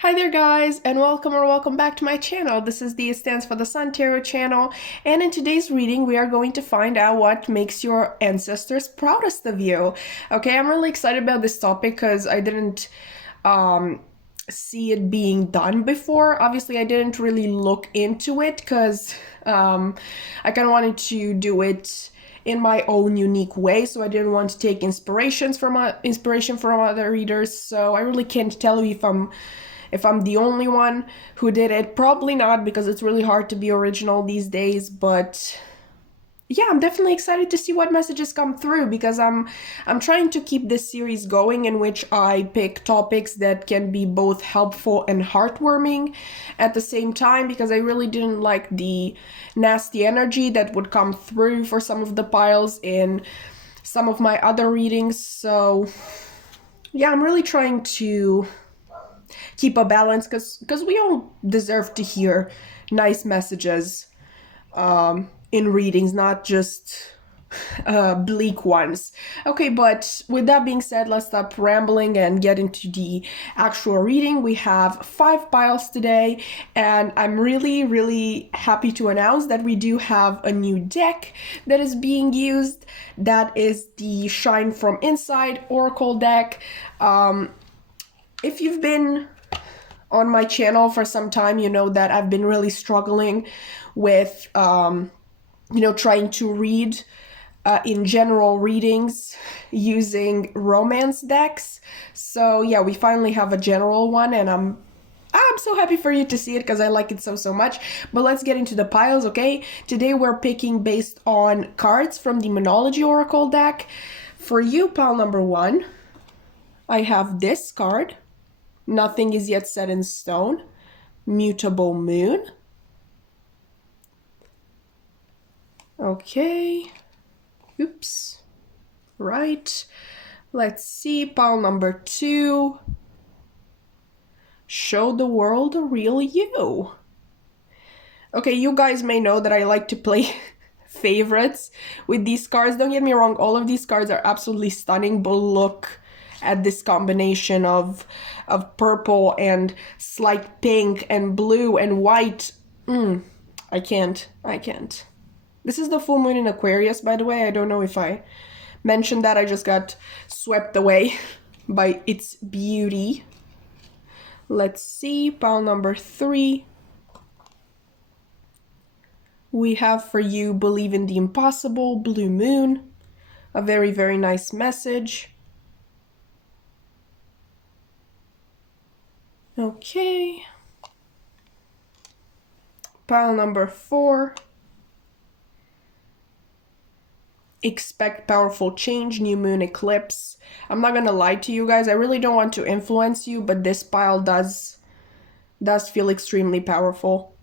Hi there guys, and welcome back to my channel. This is the Stands for the Sun Tarot channel, and in today's reading we are going to find out what makes your ancestors proudest of you. Okay, I'm really excited about this topic because I didn't see it being done before. Obviously I didn't really look into it because I kind of wanted to do it in my own unique way, so I didn't want to take inspiration from other readers. So I really can't tell you if I'm the only one who did it. Probably not, because it's really hard to be original these days, but yeah, I'm definitely excited to see what messages come through, because I'm trying to keep this series going in which I pick topics that can be both helpful and heartwarming at the same time, because I really didn't like the nasty energy that would come through for some of the piles in some of my other readings. So yeah, I'm really trying to keep a balance, because we all deserve to hear nice messages in readings, not just bleak ones. Okay, but with that being said, let's stop rambling and get into the actual reading. We have 5 piles today, and I'm really happy to announce that we do have a new deck that is being used. That is the Shine From Inside Oracle deck. If you've been on my channel for some time, you know that I've been really struggling with trying to read in general readings using romance decks. So yeah, we finally have a general one, and I'm so happy for you to see it because I like it so much. But let's get into the piles, okay? Today we're picking based on cards from the Moonology Oracle deck. For you, pile number 1, I have this card. Nothing is yet set in stone. Mutable moon. Okay. Oops. Right. Let's see. Pile number 2. Show the world a real you. Okay, you guys may know that I like to play favorites with these cards. Don't get me wrong, all of these cards are absolutely stunning, but look at this combination of purple and slight pink and blue and white. I can't. This is the full moon in Aquarius, by the way. I don't know if I mentioned that. I just got swept away by its beauty. Let's see, pile number 3. We have for you Believe in the Impossible, Blue Moon. A very nice message. Okay. Pile number 4. Expect powerful change, new moon eclipse. I'm not gonna lie to you guys, I really don't want to influence you, but this pile does feel extremely powerful.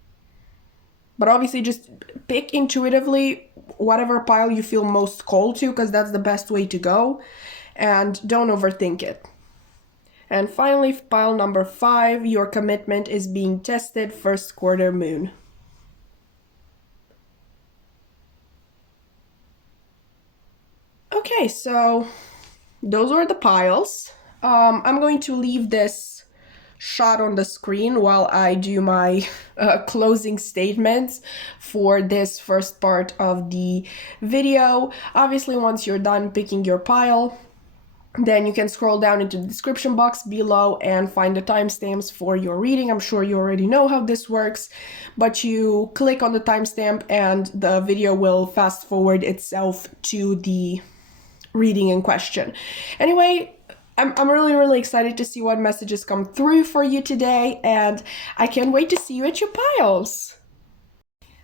But obviously just pick intuitively whatever pile you feel most called to, because that's the best way to go, and don't overthink it. And finally, pile number 5, your commitment is being tested, first quarter moon. Okay, so those are the piles. I'm going to leave this shot on the screen while I do my closing statements for this first part of the video. Obviously, once you're done picking your pile, then you can scroll down into the description box below and find the timestamps for your reading. I'm sure you already know how this works, but you click on the timestamp and the video will fast forward itself to the reading in question. Anyway, I'm really excited to see what messages come through for you today, and I can't wait to see you at your piles.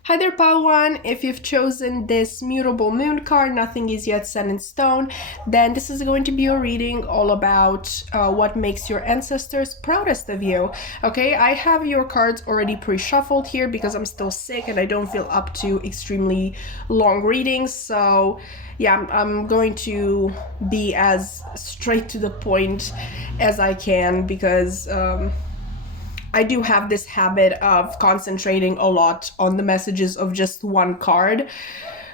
Hi there, pile 1. If you've chosen this Mutable Moon card, nothing is yet set in stone, then this is going to be a reading all about what makes your ancestors proudest of you. Okay, I have your cards already pre-shuffled here because I'm still sick and I don't feel up to extremely long readings. So yeah, I'm going to be as straight to the point as I can, because I do have this habit of concentrating a lot on the messages of just one card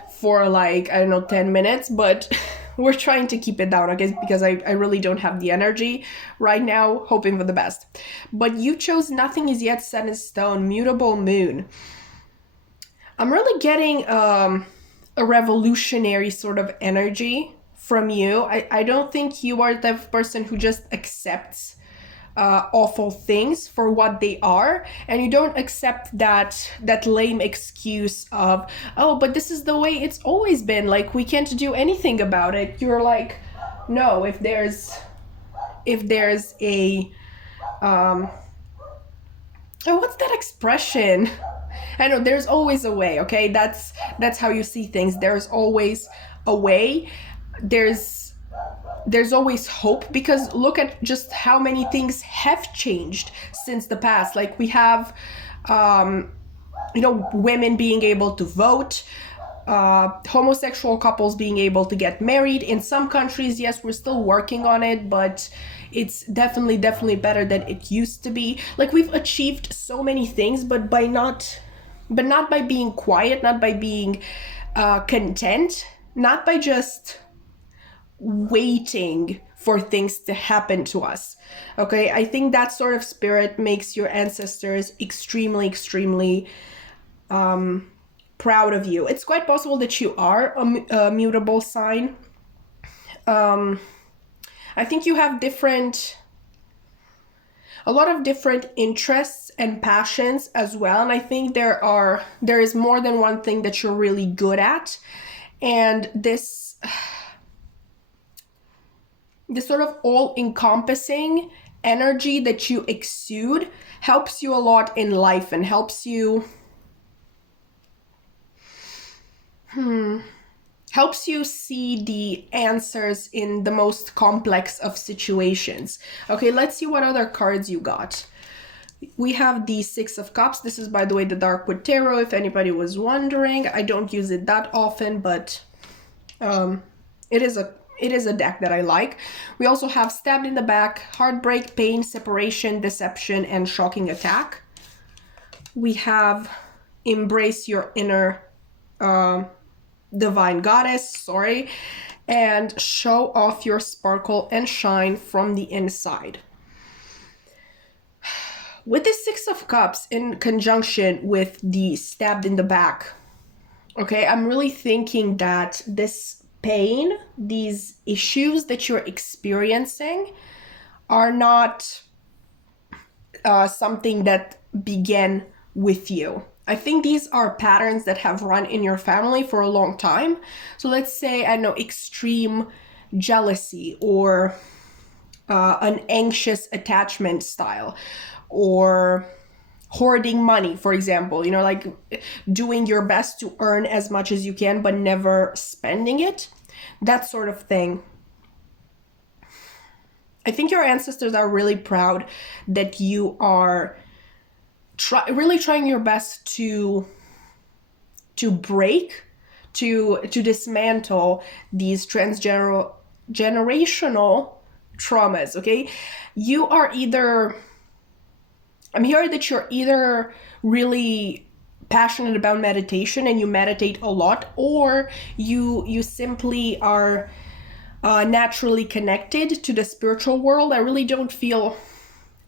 for like, I don't know, 10 minutes, but we're trying to keep it down, okay, because I really don't have the energy right now, hoping for the best. But you chose nothing is yet set in stone, mutable moon. I'm really getting a revolutionary sort of energy from you. I don't think you are the type of person who just accepts awful things for what they are, and you don't accept that lame excuse of, oh, but this is the way it's always been, like we can't do anything about it. You're like, no, if there's a oh, what's that expression? I know, there's always a way, okay? That's how you see things. There's always a way. There's always hope, because look at just how many things have changed since the past. Like we have women being able to vote, homosexual couples being able to get married. In some countries, yes, we're still working on it, but it's definitely better than it used to be. Like we've achieved so many things, but not by being quiet, not by being content, not by just waiting for things to happen to us. Okay, I think that sort of spirit makes your ancestors extremely proud of you. It's quite possible that you are a mutable sign. I think you have a lot of different interests and passions as well, and I think there is more than one thing that you're really good at, and this sort of all-encompassing energy that you exude helps you a lot in life and helps you see the answers in the most complex of situations. Okay, let's see what other cards you got. We have the Six of Cups. This is, by the way, the Darkwood Tarot, if anybody was wondering. I don't use it that often, but it is a deck that I like. We also have Stabbed in the Back, Heartbreak, Pain, Separation, Deception, and Shocking Attack. We have Embrace Your Inner Divine Goddess, and Show Off Your Sparkle and Shine from the Inside. With the Six of Cups in conjunction with the Stabbed in the Back, okay, I'm really thinking that this pain, these issues that you're experiencing are not something that began with you. I think these are patterns that have run in your family for a long time. So let's say, I know, extreme jealousy or an anxious attachment style, or hoarding money, for example, like doing your best to earn as much as you can but never spending it, that sort of thing. I think your ancestors are really proud that you are really trying your best to break, to dismantle these transgenerational traumas, okay? I'm hearing that you're either really passionate about meditation and you meditate a lot, or you simply are naturally connected to the spiritual world. I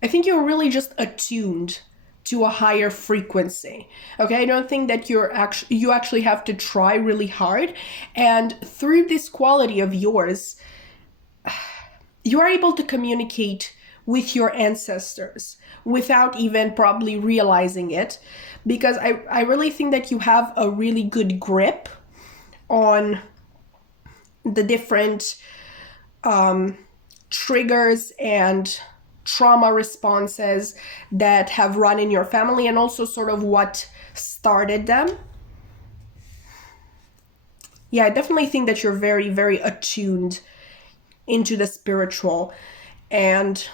think you're really just attuned to a higher frequency. Okay, I don't think that you actually have to try really hard, and through this quality of yours, you are able to communicate with your ancestors without even probably realizing it, because I really think that you have a really good grip on the different triggers and trauma responses that have run in your family, and also sort of what started them. Yeah, I definitely think that you're very attuned into the spiritual, and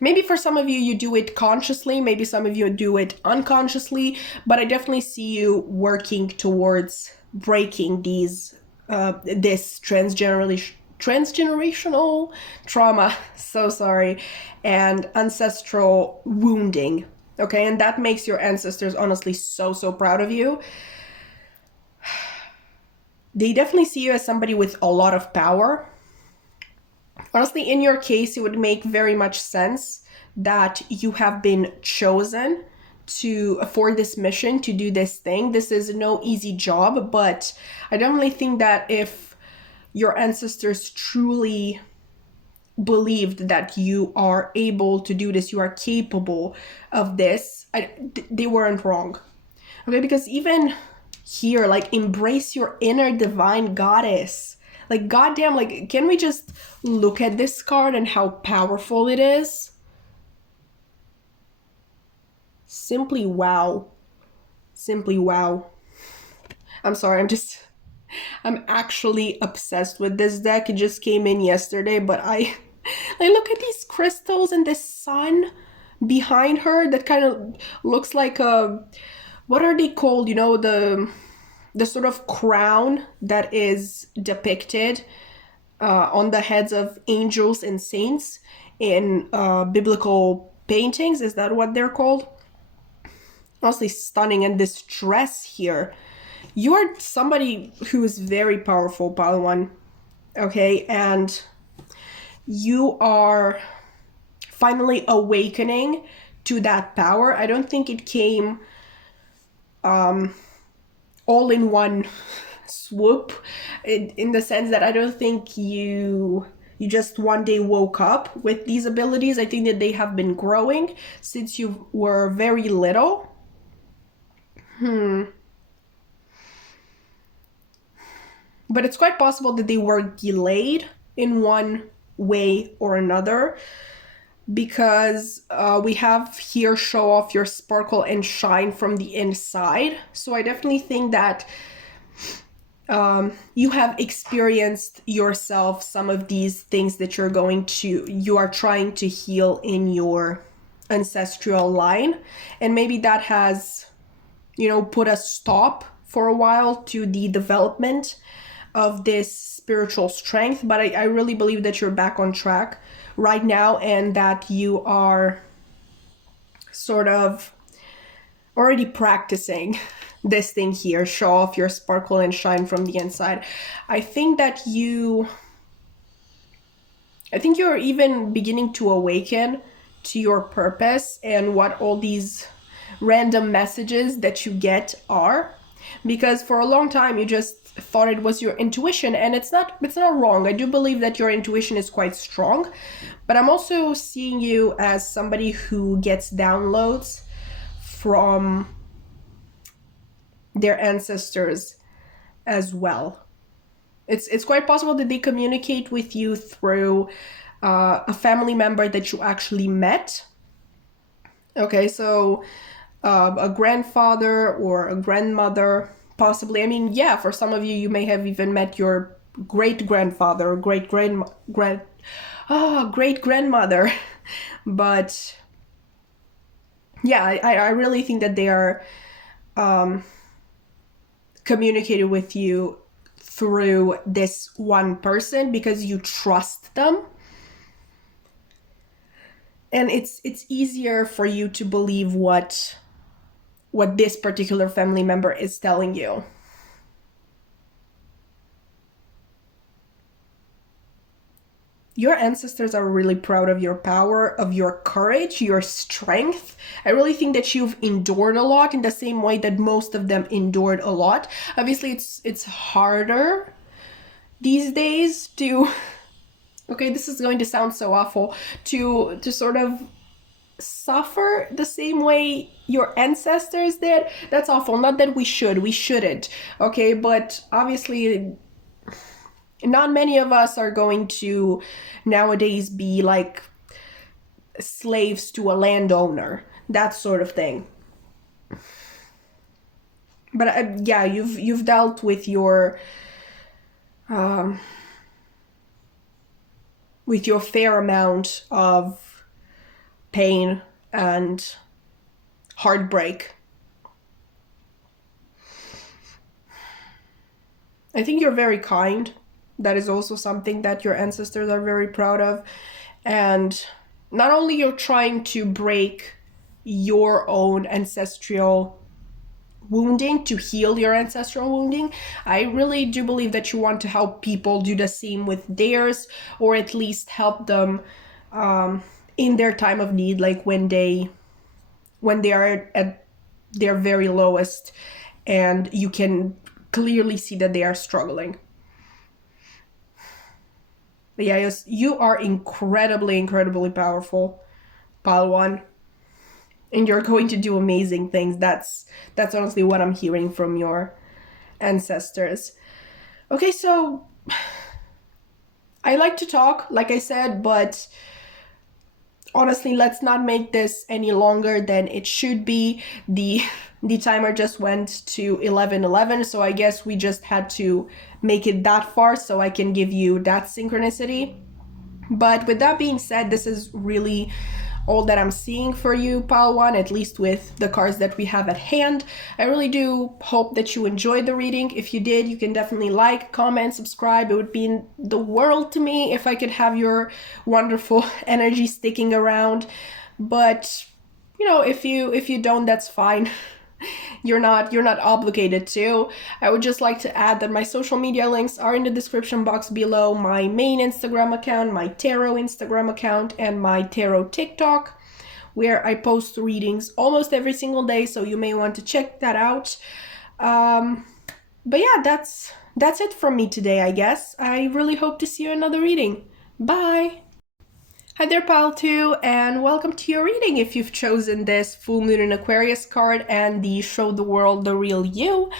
maybe for some of you, you do it consciously, maybe some of you do it unconsciously, but I definitely see you working towards breaking this transgenerational trauma, and ancestral wounding, okay? And that makes your ancestors honestly so proud of you. they definitely see you as somebody with a lot of power. Honestly, in your case, it would make very much sense that you have been chosen for this mission, to do this thing. This is no easy job, but I definitely think that if your ancestors truly believed that you are able to do this, you are capable of this, they weren't wrong. Okay, because even here, like, embrace your inner divine goddess. Like, goddamn, like, can we just look at this card and how powerful it is? Simply wow. Simply wow. I'm sorry, I'm actually obsessed with this deck. It just came in yesterday, but I look at these crystals and this sun behind her that kind of looks like a, what are they called? You know, the sort of crown that is depicted on the heads of angels and saints in biblical paintings. Is that what they're called? Honestly stunning. And this dress here, you are somebody who is very powerful, Pile One. Okay, and you are finally awakening to that power. I don't think it came all in one swoop, in the sense that I don't think you just one day woke up with these abilities. I think that they have been growing since you were very little. But it's quite possible that they were delayed in one way or another, because we have here show off your sparkle and shine from the inside. So I definitely think that you have experienced yourself some of these things that you are trying to heal in your ancestral line. And maybe that has, put a stop for a while to the development of this spiritual strength. But I really believe that you're back on track right now, and that you are sort of already practicing this thing here, show off your sparkle and shine from the inside. I think you're even beginning to awaken to your purpose and what all these random messages that you get are, because for a long time you just thought it was your intuition, and it's not wrong. I do believe that your intuition is quite strong, but I'm also seeing you as somebody who gets downloads from their ancestors as well. It's quite possible that they communicate with you through a family member that you actually met. Okay, so a grandfather or a grandmother, possibly. I mean, yeah, for some of you, you may have even met your great-grandfather or great-grandmother. But yeah, I really think that they are communicated with you through this one person because you trust them. And it's easier for you to believe what this particular family member is telling you. Your ancestors are really proud of your power, of your courage, your strength. I really think that you've endured a lot in the same way that most of them endured a lot. Obviously, it's harder these days to, okay, this is going to sound so awful, to sort of suffer the same way your ancestors did. That's awful. Not that we shouldn't, okay? But obviously, not many of us are going to nowadays be like slaves to a landowner, that sort of thing. But yeah, you've dealt with your fair amount of pain and heartbreak. I think you're very kind. That is also something that your ancestors are very proud of. And not only you're trying to break your own ancestral wounding, to heal your ancestral wounding. I really do believe that you want to help people do the same with theirs, or at least help them in their time of need, like when they are at their very lowest and you can clearly see that they are struggling. But yeah, you are incredibly, incredibly powerful, Pile 1. And you're going to do amazing things. That's honestly what I'm hearing from your ancestors. Okay, so I like to talk, like I said, but honestly, let's not make this any longer than it should be. The timer just went to 11:11, so I guess we just had to make it that far so I can give you that synchronicity. But with that being said, this is really all that I'm seeing for you, Pile 1, at least with the cards that we have at hand. I really do hope that you enjoyed the reading. If you did, you can definitely like, comment, subscribe. It would mean the world to me if I could have your wonderful energy sticking around. But, you know, if you don't, that's fine. You're not obligated to. I would just like to add that my social media links are in the description box below. My main Instagram account, my tarot Instagram account, and my tarot TikTok, where I post readings almost every single day, so you may want to check that out. But yeah, that's it from me today, I guess. I really hope to see you in another reading. Bye! Hi there, Pile 2, and welcome to your reading if you've chosen this Full Moon in Aquarius card and the Show the World the Real You.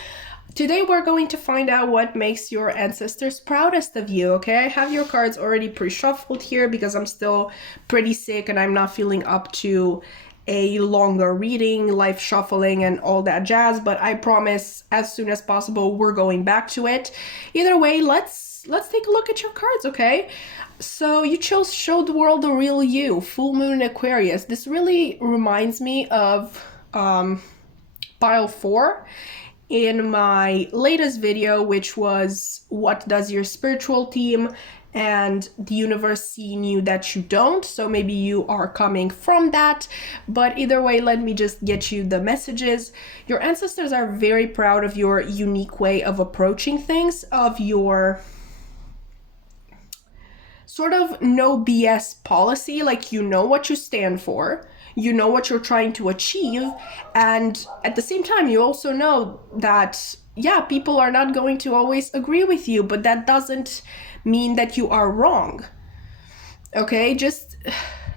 Today we're going to find out what makes your ancestors proudest of you, okay? I have your cards already pre-shuffled here because I'm still pretty sick and I'm not feeling up to a longer reading, life shuffling, and all that jazz, but I promise as soon as possible we're going back to it. Either way, let's take a look at your cards, okay? So you chose Show the World the Real You, Full Moon in Aquarius. This really reminds me of Pile 4 in my latest video, which was What Does Your Spiritual Team and the Universe Seeing You That You Don't. So maybe you are coming from that. But either way, let me just get you the messages. Your ancestors are very proud of your unique way of approaching things, of your sort of no BS policy. Like, you know what you stand for, you know what you're trying to achieve, and at the same time you also know that, yeah, people are not going to always agree with you, but that doesn't mean that you are wrong, okay? Just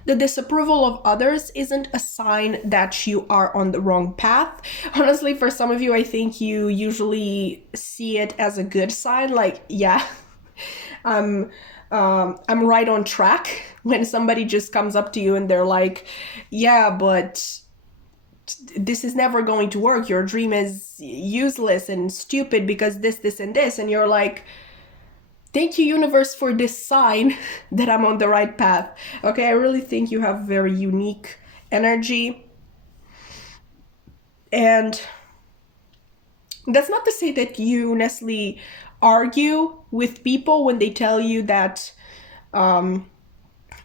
the disapproval of others isn't a sign that you are on the wrong path. Honestly, for some of you, I think you usually see it as a good sign, like, yeah, I'm right on track. When somebody just comes up to you and they're like, yeah, but this is never going to work. Your dream is useless and stupid because this, and this. And you're like, thank you, universe, for this sign that I'm on the right path. Okay, I really think you have very unique energy. And that's not to say that you necessarily argue with people when they tell you that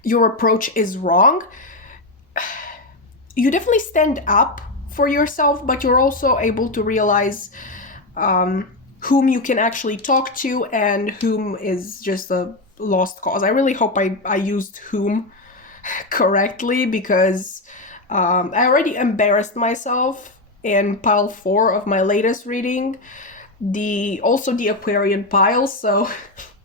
your approach is wrong. You definitely stand up for yourself, but you're also able to realize whom you can actually talk to and whom is just a lost cause. I really hope I used whom correctly, because I already embarrassed myself in Pile 4 of my latest reading, also the Aquarian pile, so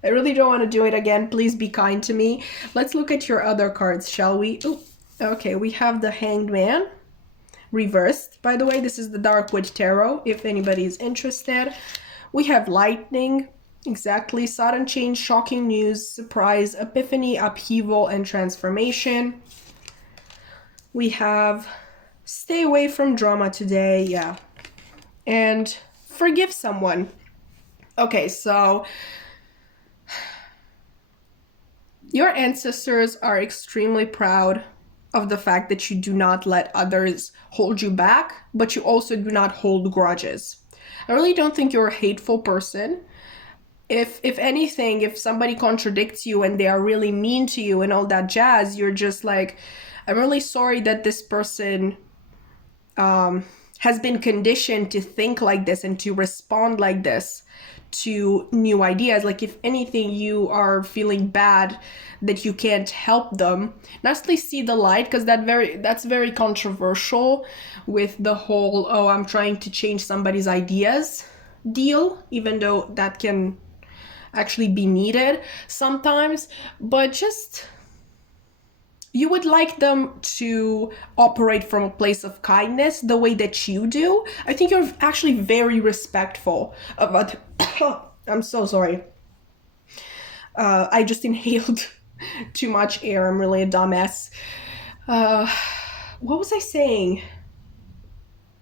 I really don't want to do it again. Please be kind to me. Let's look at your other cards, shall we? Ooh, okay, we have the Hanged Man reversed. By the way, this is the Darkwood Tarot, if anybody is interested. We have Lightning, exactly, sudden change, shocking news, surprise, epiphany, upheaval, and transformation. We have stay away from drama today, yeah, and forgive someone. Okay, so your ancestors are extremely proud of the fact that you do not let others hold you back, but you also do not hold grudges. I really don't think you're a hateful person. If anything, if somebody contradicts you and they are really mean to you and all that jazz, you're just like, I'm really sorry that this person has been conditioned to think like this and to respond like this to new ideas. Like if anything, you are feeling bad that you can't help them, not necessarily see the light, because that's very controversial with the whole, oh, I'm trying to change somebody's ideas deal, even though that can actually be needed sometimes. But just, you would like them to operate from a place of kindness the way that you do. I think you're actually very respectful of I'm so sorry. I just inhaled too much air. I'm really a dumbass. What was I saying?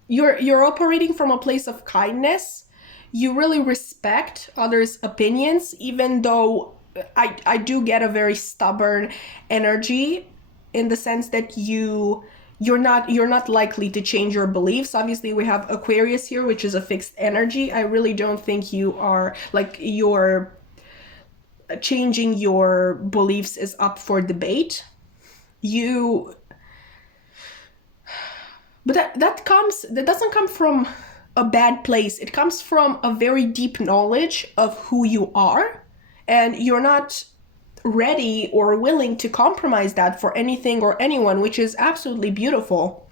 You're operating from a place of kindness. You really respect others' opinions, even though I do get a very stubborn energy, in the sense that you're not likely to change your beliefs. Obviously, we have Aquarius here, which is a fixed energy. I really don't think you are, like, you're changing your beliefs is up for debate. But that doesn't come from a bad place. It comes from a very deep knowledge of who you are, and you're not ready or willing to compromise that for anything or anyone, which is absolutely beautiful.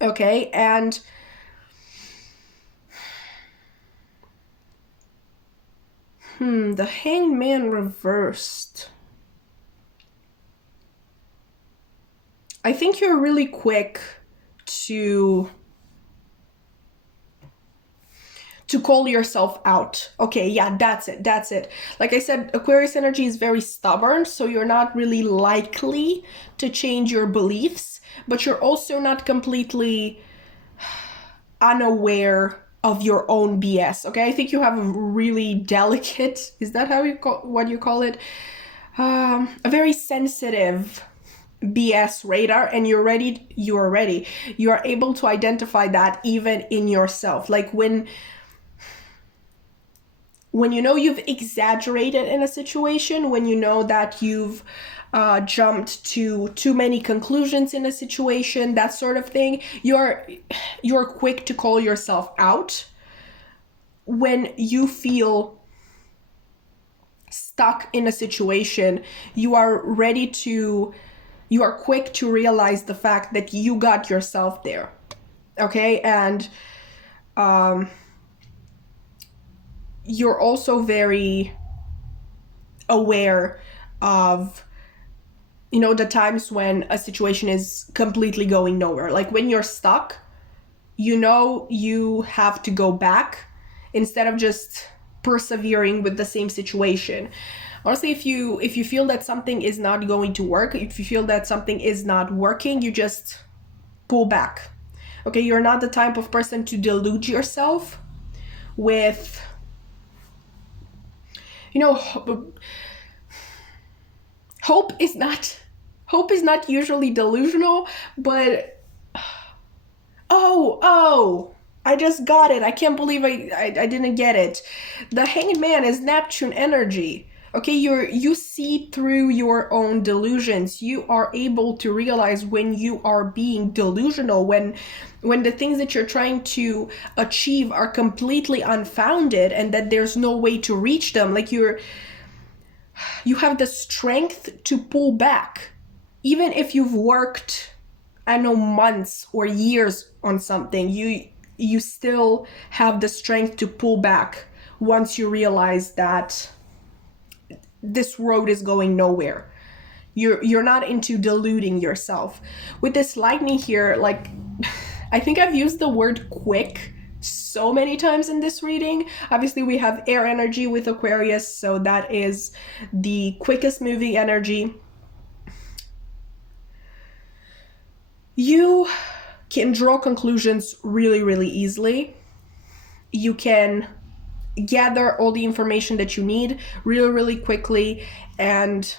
Okay, and the Hanged Man reversed. I think you're really quick to call yourself out. Okay, yeah, that's it. Like I said, Aquarius energy is very stubborn, so you're not really likely to change your beliefs, but you're also not completely unaware of your own BS. Okay, I think you have a really delicate, is that how you call it? A very sensitive BS radar, and you're ready. You are able to identify that even in yourself. Like when you know you've exaggerated in a situation, when you know that you've jumped to too many conclusions in a situation, that sort of thing, you're quick to call yourself out. When you feel stuck in a situation, you are quick to realize the fact that you got yourself there. Okay, and you're also very aware of, the times when a situation is completely going nowhere. Like when you're stuck, you have to go back instead of just persevering with the same situation. Honestly, if you feel that something is not going to work, if you feel that something is not working, you just pull back. Okay, you're not the type of person to delude yourself with, hope is not usually delusional, but I just got it. I can't believe I didn't get it. The Hanged Man is Neptune energy. Okay, you see through your own delusions. You are able to realize when you are being delusional, when the things that you're trying to achieve are completely unfounded and that there's no way to reach them. Like you have the strength to pull back. Even if you've worked, I know, months or years on something, you still have the strength to pull back once you realize that this road is going nowhere. You're not into deluding yourself. With this lightning here, like, I think I've used the word quick so many times in this reading. Obviously, we have air energy with Aquarius, so that is the quickest moving energy. You can draw conclusions really, really easily. You can gather all the information that you need really, really quickly, and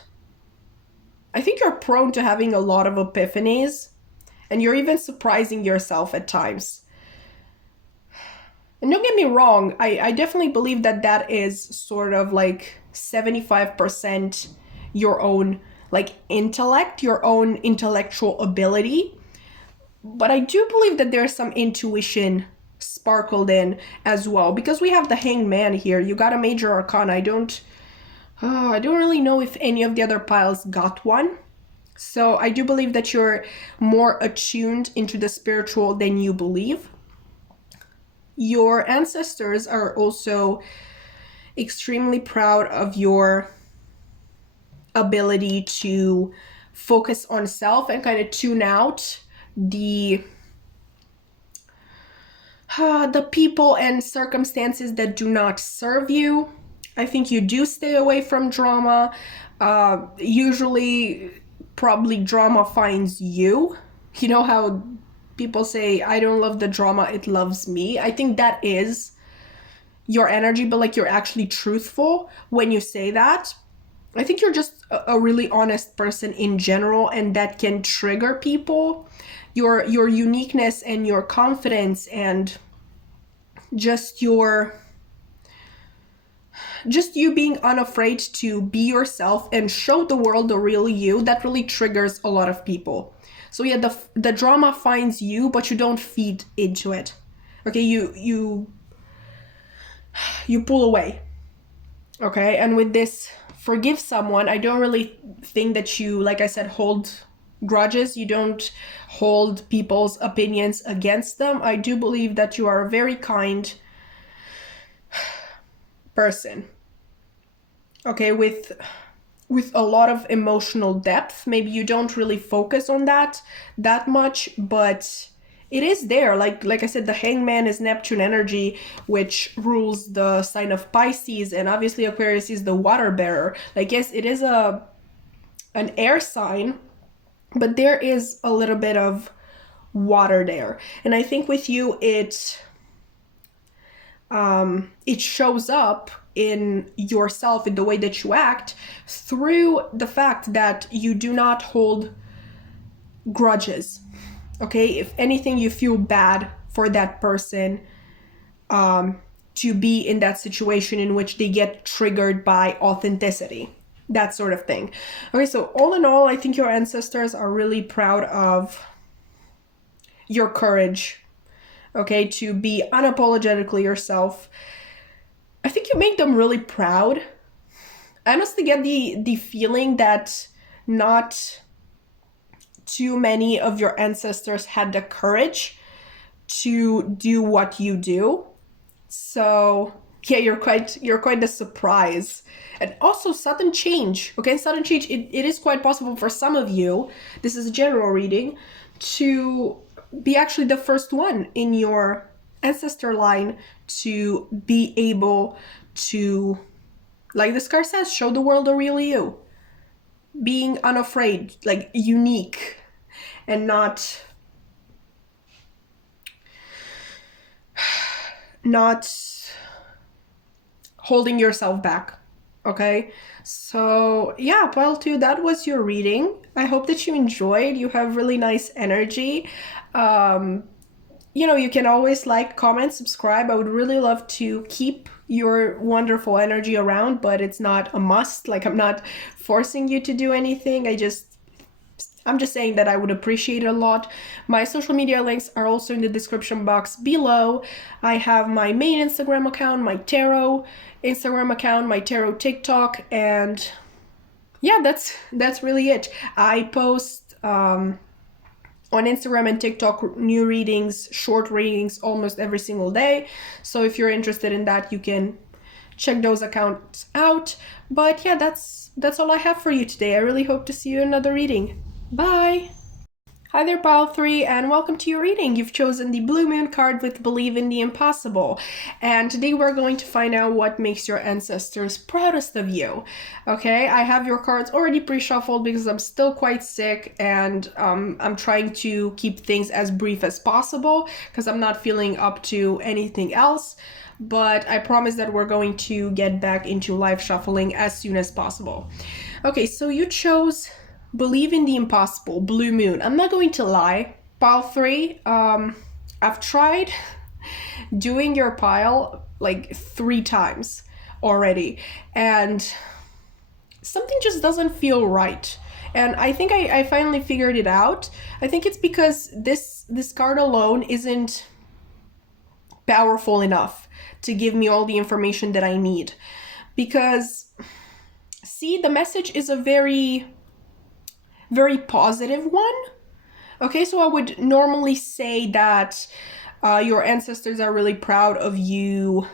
I think you're prone to having a lot of epiphanies, and you're even surprising yourself at times. And don't get me wrong, I definitely believe that is sort of like 75% your own, like, intellect, your own intellectual ability. but I do believe that there's some intuition sparkled in as well, because we have the Hanged Man here. You got a major arcana. I don't really know if any of the other piles got one. So I do believe that you're more attuned into the spiritual than you believe. Your ancestors are also extremely proud of your ability to focus on self and kind of tune out the people and circumstances that do not serve you. I think you do stay away from drama. Usually, probably drama finds you. You know how people say, I don't love the drama, it loves me. I think that is your energy, but like you're actually truthful when you say that. I think you're just a really honest person in general, and that can trigger people. Your uniqueness and your confidence and just you being unafraid to be yourself and show the world the real you, that really triggers a lot of people. So yeah, the drama finds you, but you don't feed into it. Okay, you pull away. Okay, and with this forgive someone, I don't really think that you, like I said, hold grudges. You don't hold people's opinions against them. I do believe that you are a very kind person. Okay, with a lot of emotional depth. Maybe you don't really focus on that much, but it is there. Like I said, the Hangman is Neptune energy, which rules the sign of Pisces, and obviously Aquarius is the water bearer. Like, yes, it is an air sign, but there is a little bit of water there. And I think with you, it shows up in yourself, in the way that you act, through the fact that you do not hold grudges. Okay, if anything, you feel bad for that person to be in that situation in which they get triggered by authenticity, that sort of thing. Okay, so all in all, I think your ancestors are really proud of your courage, okay, to be unapologetically yourself. I think you make them really proud. I honestly get the feeling that not too many of your ancestors had the courage to do what you do. So yeah, you're quite the surprise. And also sudden change. Okay, sudden change, it is quite possible for some of you, this is a general reading, to be actually the first one in your ancestor line to be able to, like this card says, show the world the real you. Being unafraid, like unique, and not holding yourself back. Okay, so yeah, pile 2, that was your reading. I hope that you enjoyed. You have really nice energy. You know, you can always like, comment, subscribe. I would really love to keep your wonderful energy around, but it's not a must. Like, I'm not forcing you to do anything. I'm just saying that I would appreciate it a lot. My social media links are also in the description box below. I have my main Instagram account, my tarot Instagram account, my tarot TikTok, and yeah, that's really it. I post on Instagram and TikTok new readings, short readings almost every single day. So if you're interested in that, you can check those accounts out. But yeah, that's all I have for you today. I really hope to see you in another reading. Bye! Hi there, pile 3, and welcome to your reading. You've chosen the Blue Moon card with Believe in the Impossible. And today we're going to find out what makes your ancestors proudest of you. Okay, I have your cards already pre-shuffled because I'm still quite sick, and I'm trying to keep things as brief as possible because I'm not feeling up to anything else. But I promise that we're going to get back into live shuffling as soon as possible. Okay, so you chose Believe in the Impossible, Blue Moon. I'm not going to lie, pile 3, I've tried doing your pile like 3 times already, and something just doesn't feel right. And I think I finally figured it out. I think it's because this this card alone isn't powerful enough to give me all the information that I need. Because, see, the message is a very, very positive one. Okay, so I would normally say that your ancestors are really proud of you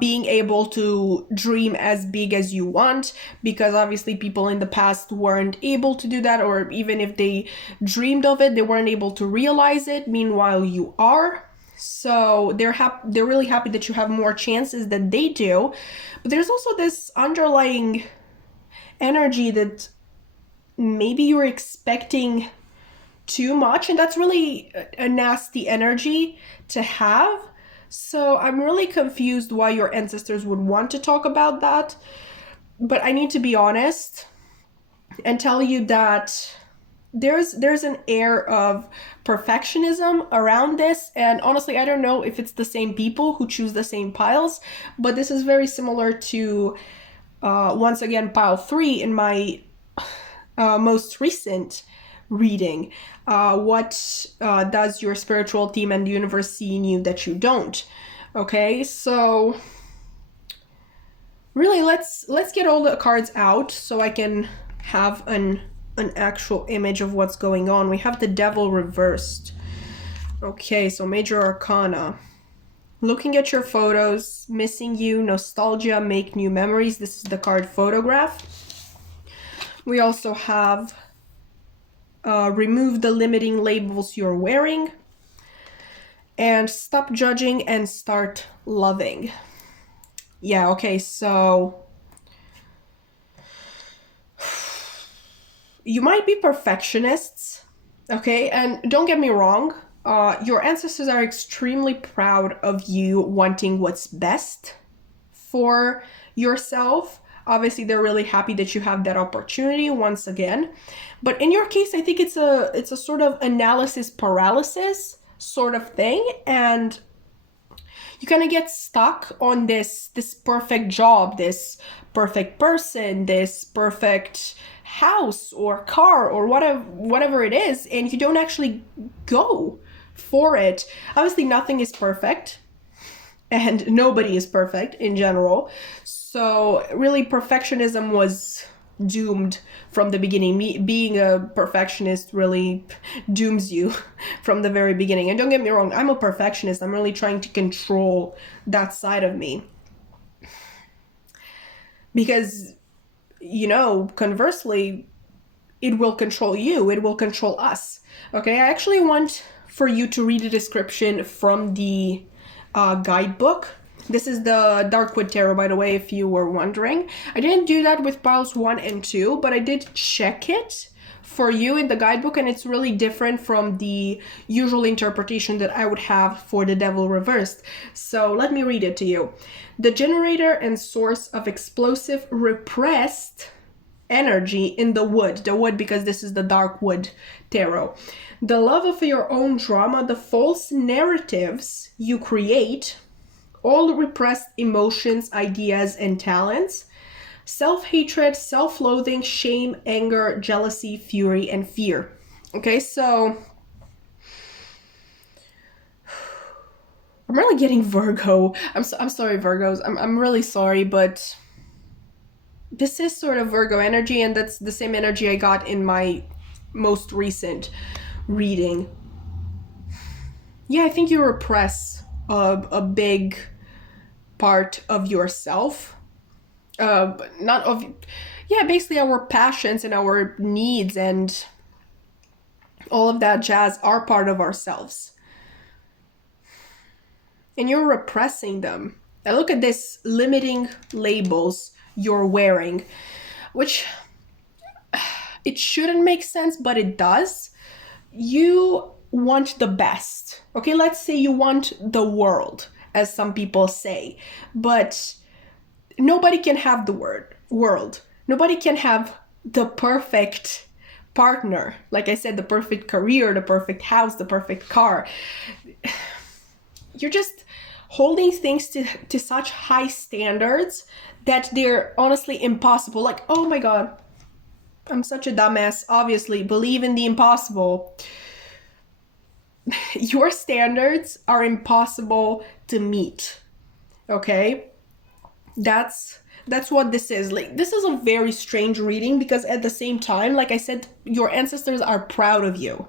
being able to dream as big as you want, because obviously people in the past weren't able to do that, or even if they dreamed of it, they weren't able to realize it. Meanwhile, you are. So they're really happy that you have more chances than they do. But there's also this underlying energy that maybe you're expecting too much, and that's really a nasty energy to have. So I'm really confused why your ancestors would want to talk about that. But I need to be honest and tell you that there's an air of perfectionism around this, and honestly I don't know if it's the same people who choose the same piles, but this is very similar to once again pile 3 in my most recent reading. What does your spiritual team and the universe see in you that you don't? Okay, so really let's get all the cards out so I can have an actual image of what's going on. We have the Devil reversed. Okay, so Major Arcana. Looking at your photos, missing you, nostalgia, make new memories. This is the card Photograph. We also have remove the limiting labels you're wearing, and stop judging and start loving. Yeah, okay, so you might be perfectionists, okay? And don't get me wrong, your ancestors are extremely proud of you wanting what's best for yourself. Obviously, they're really happy that you have that opportunity once again. But in your case, I think it's a sort of analysis paralysis sort of thing, and you kind of get stuck on this perfect job, this perfect person, this perfect house or car or whatever it is, and you don't actually go for it. Obviously, nothing is perfect, and nobody is perfect in general. So really, perfectionism was doomed from the beginning. Being a perfectionist really dooms you from the very beginning. And don't get me wrong, I'm a perfectionist. I'm really trying to control that side of me. Because, you know, conversely, it will control you. It will control us. Okay, I actually want for you to read a description from the guidebook. This is the Darkwood Tarot, by the way, if you were wondering. I didn't do that with piles 1 and 2, but I did check it for you in the guidebook, and it's really different from the usual interpretation that I would have for the Devil reversed. So let me read it to you. The generator and source of explosive repressed energy in the wood because this is the Darkwood Tarot. The love of your own drama, the false narratives you create, all repressed emotions, ideas, and talents, self-hatred, self-loathing, shame, anger, jealousy, fury, and fear. Okay, so I'm really getting Virgo. I'm sorry, Virgos. I'm really sorry, but this is sort of Virgo energy, and that's the same energy I got in my most recent reading. Yeah, I think you repress a big part of yourself. Not of, yeah, basically our passions and our needs and all of that jazz are part of ourselves. And you're repressing them. And look at this limiting labels you're wearing, which it shouldn't make sense, but it does. You want the best. Okay, let's say you want the world, as some people say, but nobody can have the world. Nobody can have the perfect partner. Like I said, the perfect career, the perfect house, the perfect car. You're just holding things to such high standards that they're honestly impossible. Like, oh my God, I'm such a dumbass. Obviously, believe in the impossible. your standards are impossible to meet. Okay? That's what this is. Like, this is a very strange reading because at the same time, like I said, your ancestors are proud of you.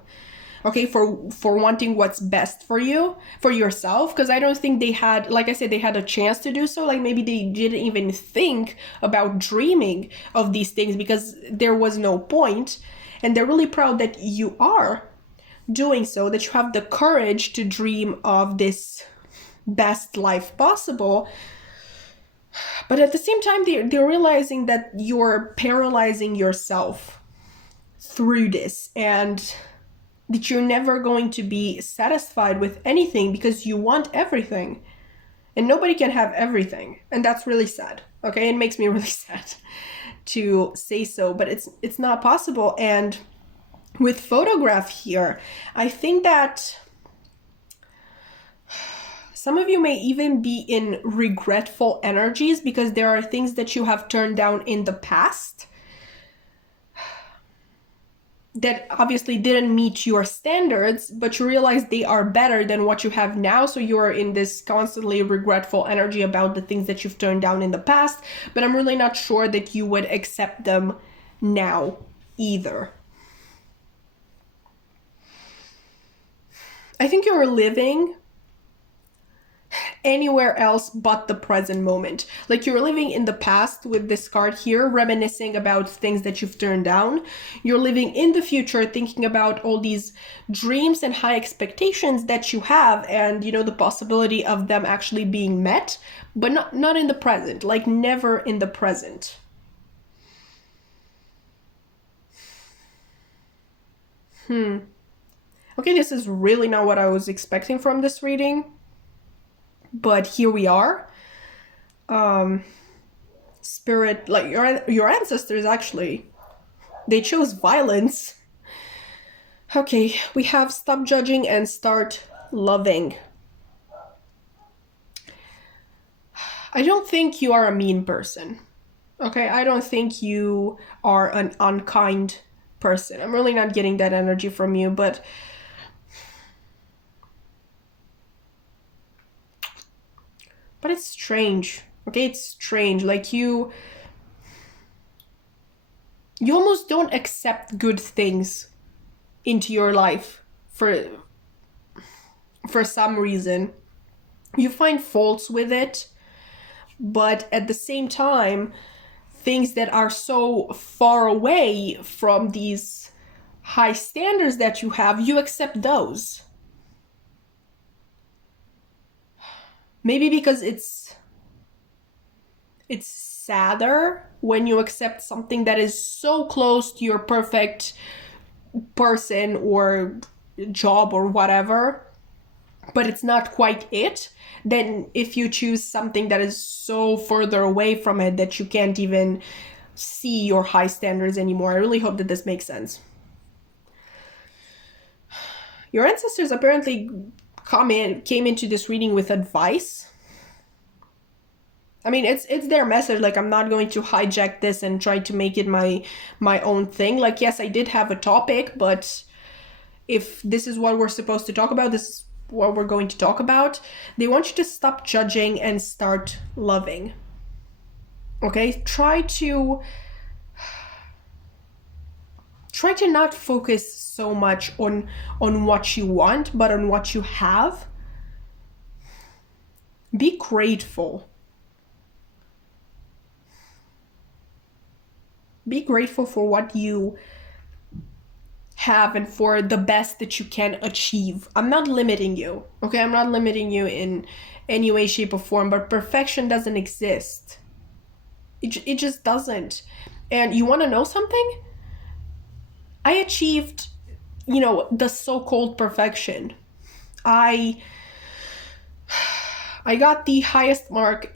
Okay, for wanting what's best for you, for yourself, because I don't think they had, like I said, they had a chance to do so. Like, maybe they didn't even think about dreaming of these things because there was no point. And they're really proud that you are doing so, that you have the courage to dream of this best life possible. But at the same time, they're realizing that you're paralyzing yourself through this, and that you're never going to be satisfied with anything because you want everything. And nobody can have everything. And that's really sad. Okay, it makes me really sad to say so, but it's not possible. And with photograph here, I think that some of you may even be in regretful energies because there are things that you have turned down in the past that obviously didn't meet your standards, but you realize they are better than what you have now. So you're in this constantly regretful energy about the things that you've turned down in the past, but I'm really not sure that you would accept them now either. I think you're living anywhere else but the present moment. Like, you're living in the past with this card here, reminiscing about things that you've turned down. You're living in the future, thinking about all these dreams and high expectations that you have, and the possibility of them actually being met, but not in the present. Like, never in the present. Okay, this is really not what I was expecting from this reading. But here we are. Spirit, like your ancestors, actually, they chose violence. Okay, we have stop judging and start loving. I don't think you are a mean person. Okay, I don't think you are an unkind person. I'm really not getting that energy from you, but it's strange. Okay, it's strange. Like, you almost don't accept good things into your life for some reason. You find faults with it, but at the same time, things that are so far away from these high standards that you have, you accept those. Maybe because it's sadder when you accept something that is so close to your perfect person or job or whatever, but it's not quite it, than if you choose something that is so further away from it that you can't even see your high standards anymore. I really hope that this makes sense. Your ancestors apparently came into this reading with advice. I mean, it's their message. Like, I'm not going to hijack this and try to make it my own thing. Like, yes, I did have a topic, but if this is what we're supposed to talk about, this is what we're going to talk about. They want you to stop judging and start loving. Okay? Try to not focus so much on what you want, but on what you have. Be grateful. Be grateful for what you have and for the best that you can achieve. I'm not limiting you, okay? I'm not limiting you in any way, shape, or form, but perfection doesn't exist. It just doesn't. And you want to know something? I achieved, the so-called perfection. I got the highest mark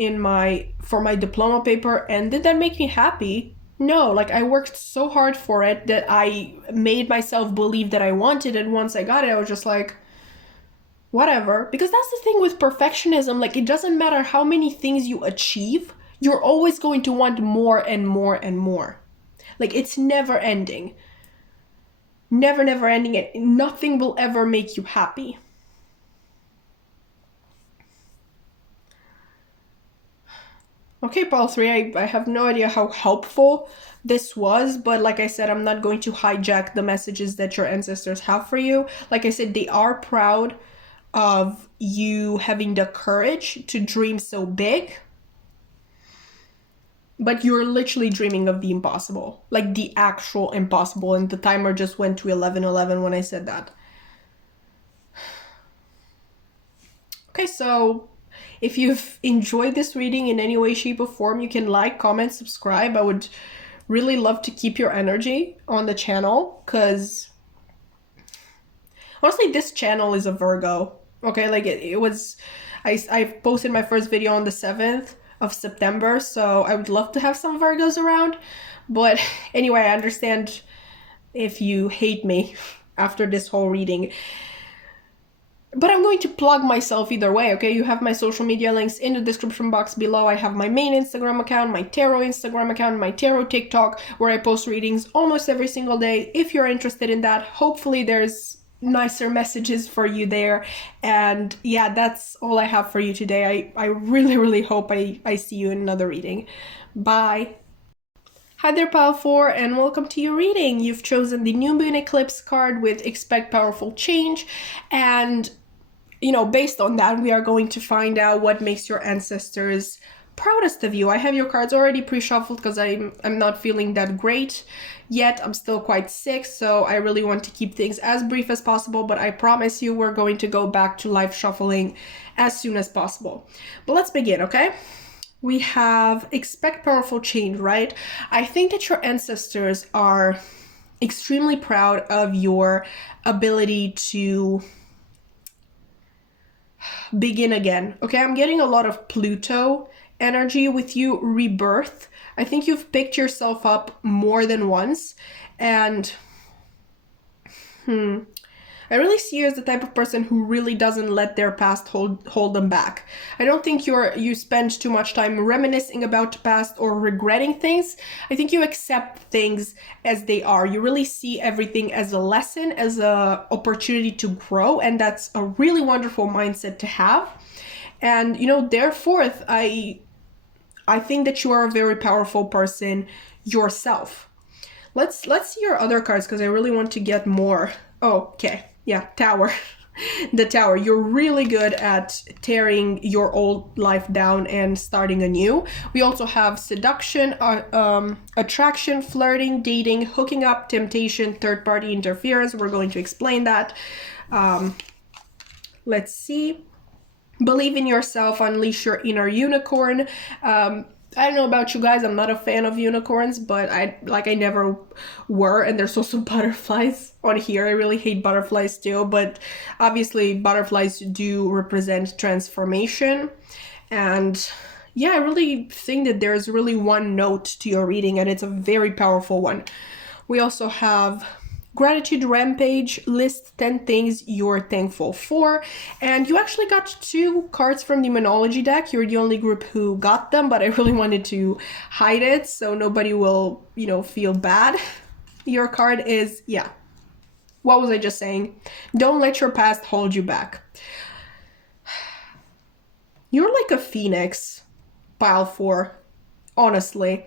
for my diploma paper, and did that make me happy? No, like, I worked so hard for it that I made myself believe that I wanted it. Once I got it, I was just like, whatever. Because that's the thing with perfectionism. Like, it doesn't matter how many things you achieve, you're always going to want more and more and more. Like, it's never ending. Never ending. Nothing will ever make you happy. Okay, pile 3, I have no idea how helpful this was, but like I said, I'm not going to hijack the messages that your ancestors have for you. Like I said, they are proud of you having the courage to dream so big, but you're literally dreaming of the impossible, like the actual impossible, and the timer just went to 11:11 when I said that. Okay, so if you've enjoyed this reading in any way, shape, or form, you can like, comment, subscribe. I would really love to keep your energy on the channel, because honestly, this channel is a Virgo. Okay, like it was, I posted my first video on the 7th of September, so I would love to have some Virgos around. But anyway, I understand if you hate me after this whole reading. But I'm going to plug myself either way, okay? You have my social media links in the description box below. I have my main Instagram account, my tarot Instagram account, my tarot TikTok, where I post readings almost every single day. If you're interested in that, hopefully there's nicer messages for you there. And yeah, that's all I have for you today. I really, really hope I see you in another reading. Bye. Hi there, Pile 4, and welcome to your reading. You've chosen the New Moon Eclipse card with Expect Powerful Change, and based on that, we are going to find out what makes your ancestors proudest of you. I have your cards already pre-shuffled because I'm not feeling that great yet. I'm still quite sick, so I really want to keep things as brief as possible, but I promise you we're going to go back to live shuffling as soon as possible. But let's begin, okay? We have Expect Powerful Change, right? I think that your ancestors are extremely proud of your ability to begin again. Okay, I'm getting a lot of Pluto energy with you, rebirth. I think you've picked yourself up more than once, and I really see you as the type of person who really doesn't let their past hold them back. I don't think you spend too much time reminiscing about the past or regretting things. I think you accept things as they are. You really see everything as a lesson, as a opportunity to grow, and that's a really wonderful mindset to have. And therefore, I think that you are a very powerful person yourself. Let's see your other cards, because I really want to get more. Oh, okay. Yeah, Tower. The Tower. You're really good at tearing your old life down and starting anew. We also have seduction, attraction, flirting, dating, hooking up, temptation, third-party interference. We're going to explain that. Let's see. Believe in yourself, unleash your inner unicorn. I don't know about you guys, I'm not a fan of unicorns, but I never were, and there's also butterflies on here. I really hate butterflies too, but obviously butterflies do represent transformation. And yeah, I really think that there's really one note to your reading, and it's a very powerful one. We also have Gratitude Rampage, list 10 things you're thankful for. And you actually got 2 cards from the Moonology deck. You're the only group who got them, but I really wanted to hide it so nobody will, feel bad. Your card is, yeah. What was I just saying? Don't let your past hold you back. You're like a phoenix, Pile 4, honestly.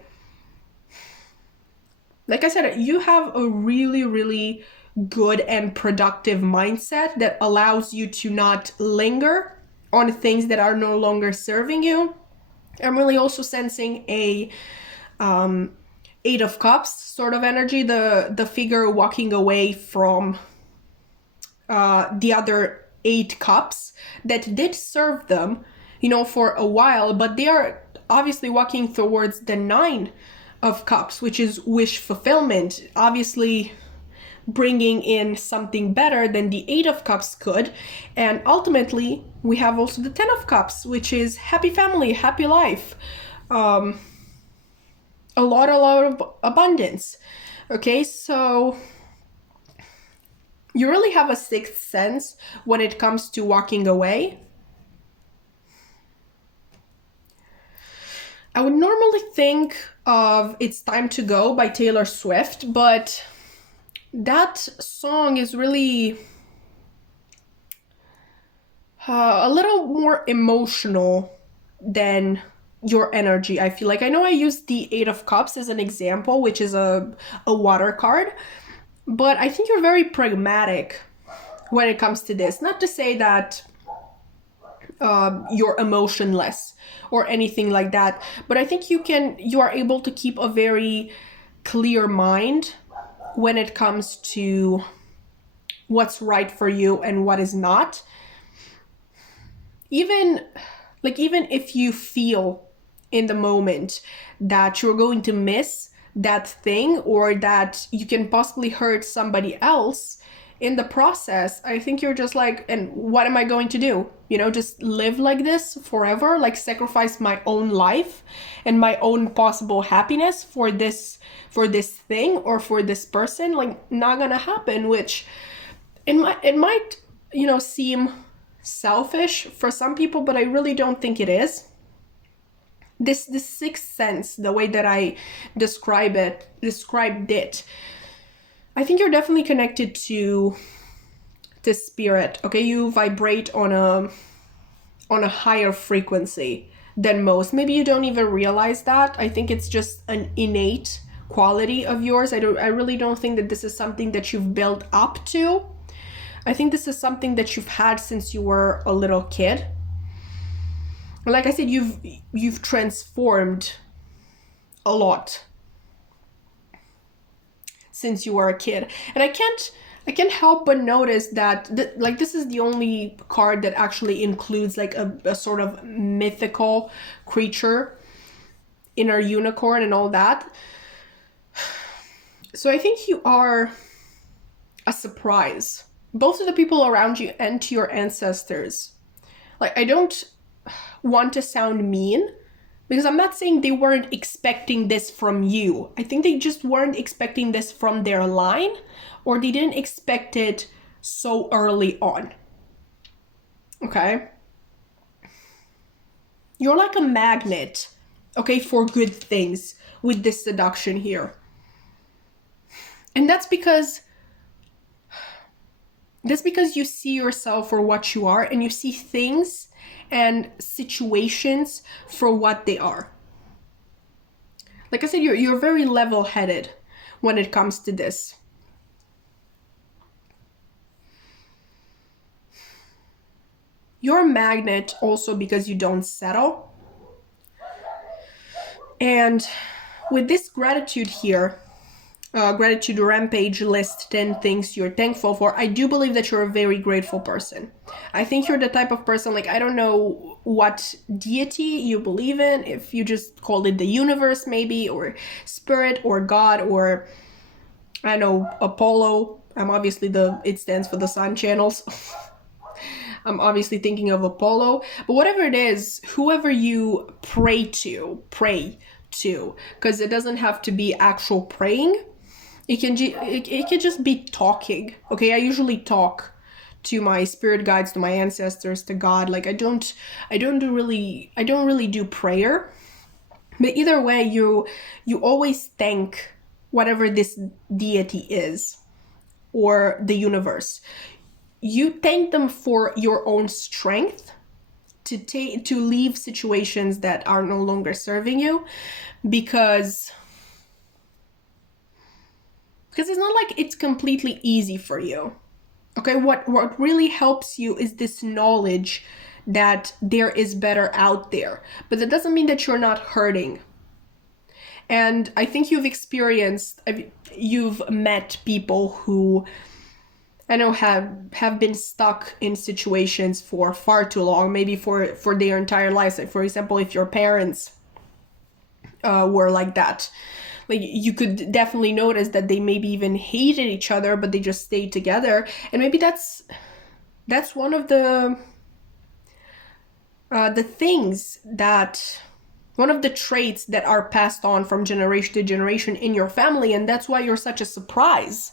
Like I said, you have a really, really good and productive mindset that allows you to not linger on things that are no longer serving you. I'm really also sensing a 8 of Cups sort of energy, the figure walking away from the other 8 cups that did serve them, for a while, but they are obviously walking towards the 9 of Cups, which is wish fulfillment, obviously bringing in something better than the 8 of Cups could. And ultimately, we have also the 10 of Cups, which is happy family, happy life, a lot of abundance. Okay, so you really have a 6th sense when it comes to walking away. I would normally think of It's Time to Go by Taylor Swift, but that song is really a little more emotional than your energy. I feel like, I know I used the Eight of Cups as an example, which is a water card, but I think you're very pragmatic when it comes to this. Not to say that you're emotionless or anything like that, but I think you are able to keep a very clear mind when it comes to what's right for you and what is not. Even if you feel in the moment that you're going to miss that thing, or that you can possibly hurt somebody else in the process, I think you're just like, and what am I going to do? Just live like this forever, like sacrifice my own life and my own possible happiness for this thing or for this person? Like, not gonna happen. Which it might seem selfish for some people, but I really don't think it is. This sixth sense, the way that I described it, I think you're definitely connected to spirit. Okay, you vibrate on a higher frequency than most. Maybe you don't even realize that. I think it's just an innate quality of yours. I really don't think that this is something that you've built up to. I think this is something that you've had since you were a little kid. Like I said, you've transformed a lot since you were a kid. And I can't help but notice that this is the only card that actually includes like a sort of mythical creature, inner unicorn and all that. So I think you are a surprise, both to the people around you and to your ancestors. Like, I don't want to sound mean, because I'm not saying they weren't expecting this from you. I think they just weren't expecting this from their line, or they didn't expect it so early on. Okay? You're like a magnet, okay, for good things with this seduction here. And that's because you see yourself for what you are, and you see things and situations for what they are. Like I said, you're very level-headed when it comes to this. You're a magnet also because you don't settle. And with this gratitude here, gratitude rampage list, 10 things you're thankful for, I do believe that you're a very grateful person. I think you're the type of person, like, I don't know what deity you believe in, if you just call it the universe maybe, or spirit, or God, or I know Apollo. It stands for the sun channels. I'm obviously thinking of Apollo, but whatever it is, whoever you pray to, because it doesn't have to be actual praying. It can just be talking. Okay, I usually talk to my spirit guides, to my ancestors, to God. Like, I don't really do prayer. But either way, you always thank whatever this deity is, or the universe. You thank them for your own strength to leave situations that are no longer serving you, because it's not like it's completely easy for you. Okay, what really helps you is this knowledge that there is better out there. But that doesn't mean that you're not hurting. And I think you've met people who, I know, have been stuck in situations for far too long, maybe for their entire lives. Like, for example, if your parents were like that, like, you could definitely notice that they maybe even hated each other, but they just stayed together. And maybe that's one of the things that, one of the traits that are passed on from generation to generation in your family, and that's why you're such a surprise.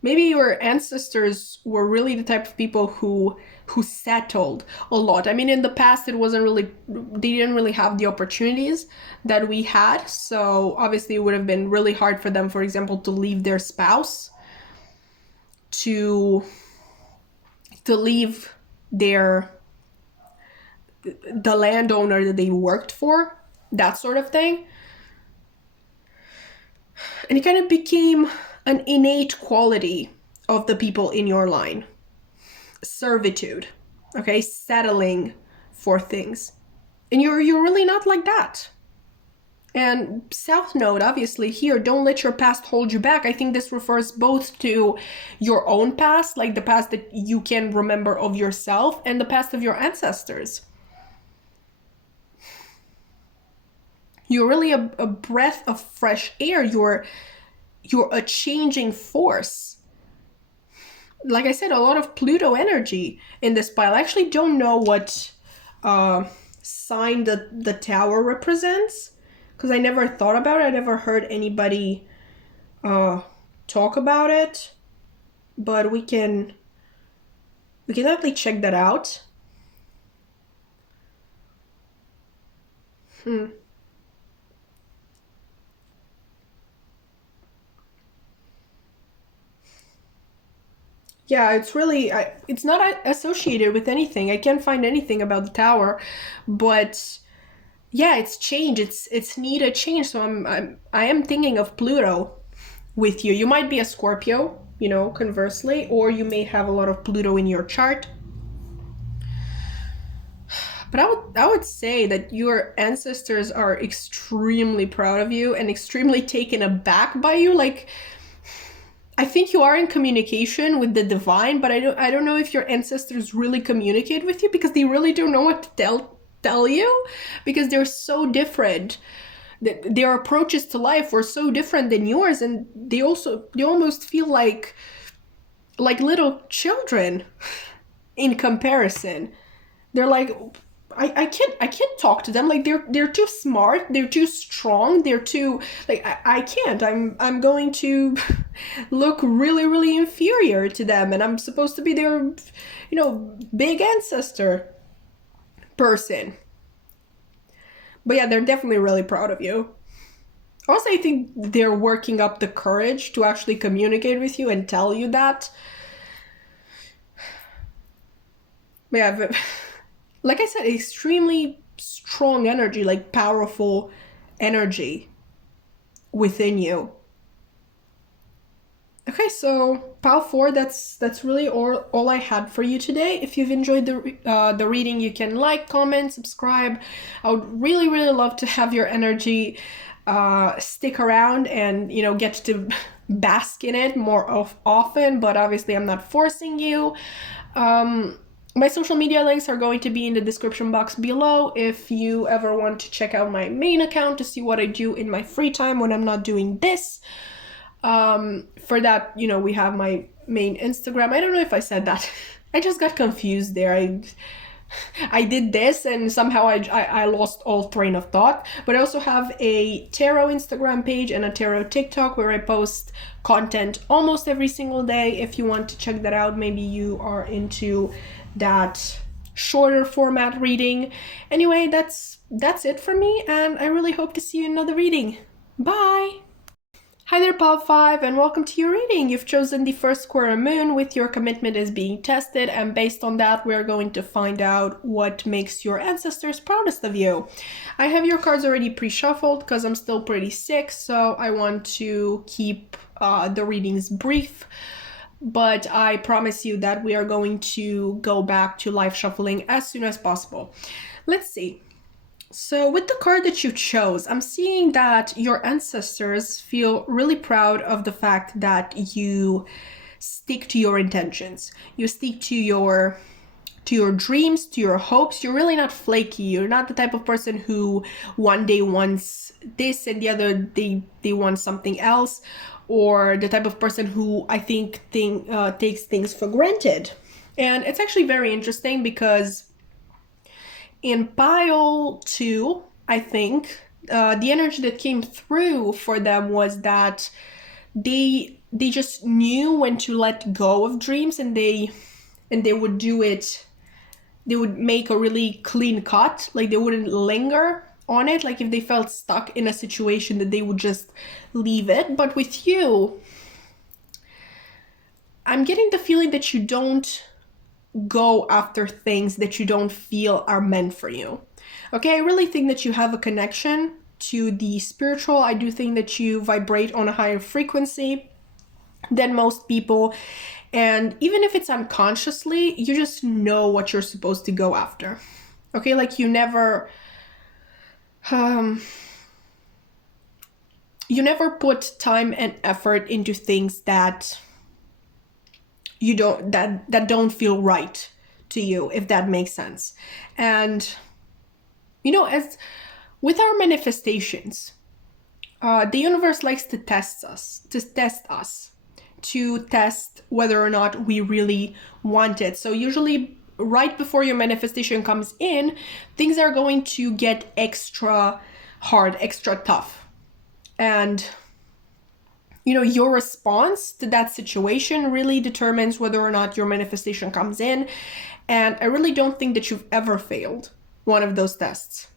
Maybe your ancestors were really the type of people who settled a lot. I mean, in the past, they didn't really have the opportunities that we had. So obviously it would have been really hard for them, for example, to leave their spouse, to leave their the landowner that they worked for, that sort of thing. And it kind of became an innate quality of the people in your line. Servitude, okay, settling for things. And you're really not like that. And South Node, obviously, here, don't let your past hold you back. I think this refers both to your own past, like the past that you can remember of yourself, and the past of your ancestors. You're really a breath of fresh air. You're a changing force. Like I said, a lot of Pluto energy in this pile. I actually don't know what sign the tower represents, because I never thought about it. I never heard anybody talk about it, but we can definitely check that out. Yeah, it's really, it's not associated with anything. I can't find anything about the tower, but yeah, it's change. It's need a change. So I am thinking of Pluto with you. You might be a Scorpio, you know, conversely, or you may have a lot of Pluto in your chart. But I would say that your ancestors are extremely proud of you and extremely taken aback by you. Like, I think you are in communication with the divine, but I don't know if your ancestors really communicate with you, because they really don't know what to tell you, because they're so different. Their approaches to life were so different than yours, and they almost feel like little children in comparison. They're like, I can't talk to them. Like, they're too smart, they're too strong, they're too, like, I can't. I'm going to look really inferior to them, and I'm supposed to be their, you know, big ancestor person. But yeah, they're definitely really proud of you. Also, I think they're working up the courage to actually communicate with you and tell you that. But yeah, like I said, extremely strong energy, like powerful energy within you. Okay, so pile 4, that's really all I had for you today. If you've enjoyed the reading, you can like, comment, subscribe. I would really love to have your energy stick around and, you know, get to bask in it more often, but obviously I'm not forcing you. My social media links are going to be in the description box below if you ever want to check out my main account to see what I do in my free time when I'm not doing this. For that, you know, we have my main Instagram. I don't know if I said that. I just got confused there. I did this and somehow I lost all train of thought. But I also have a tarot Instagram page and a tarot TikTok where I post content almost every single day. If you want to check that out, maybe you are into that shorter format reading. Anyway, that's it for me, and I really hope to see you in another reading. Bye! Hi there, Pile 5, and welcome to your reading. You've chosen the first square moon with your commitment is being tested, and based on that, we're going to find out what makes your ancestors proudest of you. I have your cards already pre-shuffled because I'm still pretty sick, so I want to keep the readings brief. But I promise you that we are going to go back to live shuffling as soon as possible. Let's see. So with the card that you chose, I'm seeing that your ancestors feel really proud of the fact that you stick to your intentions. You stick to your dreams, to your hopes. You're really not flaky. You're not the type of person who one day wants this and the other day they want something else, or the type of person who I think takes things for granted. And it's actually very interesting because in pile 2, I think, the energy that came through for them was that they just knew when to let go of dreams, and they would do it. They would make a really clean cut, like they wouldn't linger on it. Like if they felt stuck in a situation, that they would just leave it. But with you, I'm getting the feeling that you don't go after things that you don't feel are meant for you. Okay, I really think that you have a connection to the spiritual. I do think that you vibrate on a higher frequency than most people. And even if it's unconsciously, you just know what you're supposed to go after. Okay, like you never put time and effort into things that you don't that don't feel right to you, if that makes sense. And as with our manifestations, the universe likes to test us, to test whether or not we really want it. So usually right before your manifestation comes in, things are going to get extra hard, extra tough. And your response to that situation really determines whether or not your manifestation comes in. And I really don't think that you've ever failed one of those tests.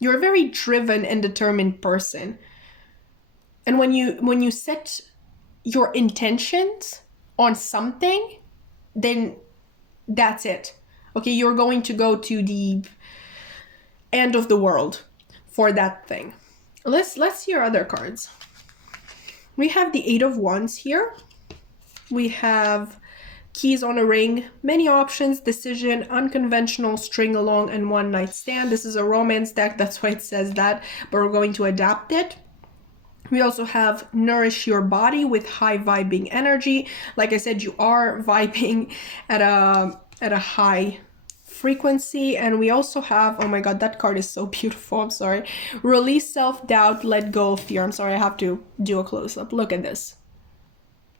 You're a very driven and determined person. And when you set your intentions on something, then that's it. Okay, you're going to go to the end of the world for that thing. Let's see your other cards. We have the Eight of Wands here. We have keys on a ring, many options, decision, unconventional, string along, and one night stand. This is a romance deck, that's why it says that, but we're going to adapt it. We also have nourish your body with high vibing energy. Like I said, you are vibing at a high frequency. And we also have, oh my god, that card is so beautiful, I'm sorry. Release self-doubt, let go of fear. I'm sorry, I have to do a close-up. Look at this.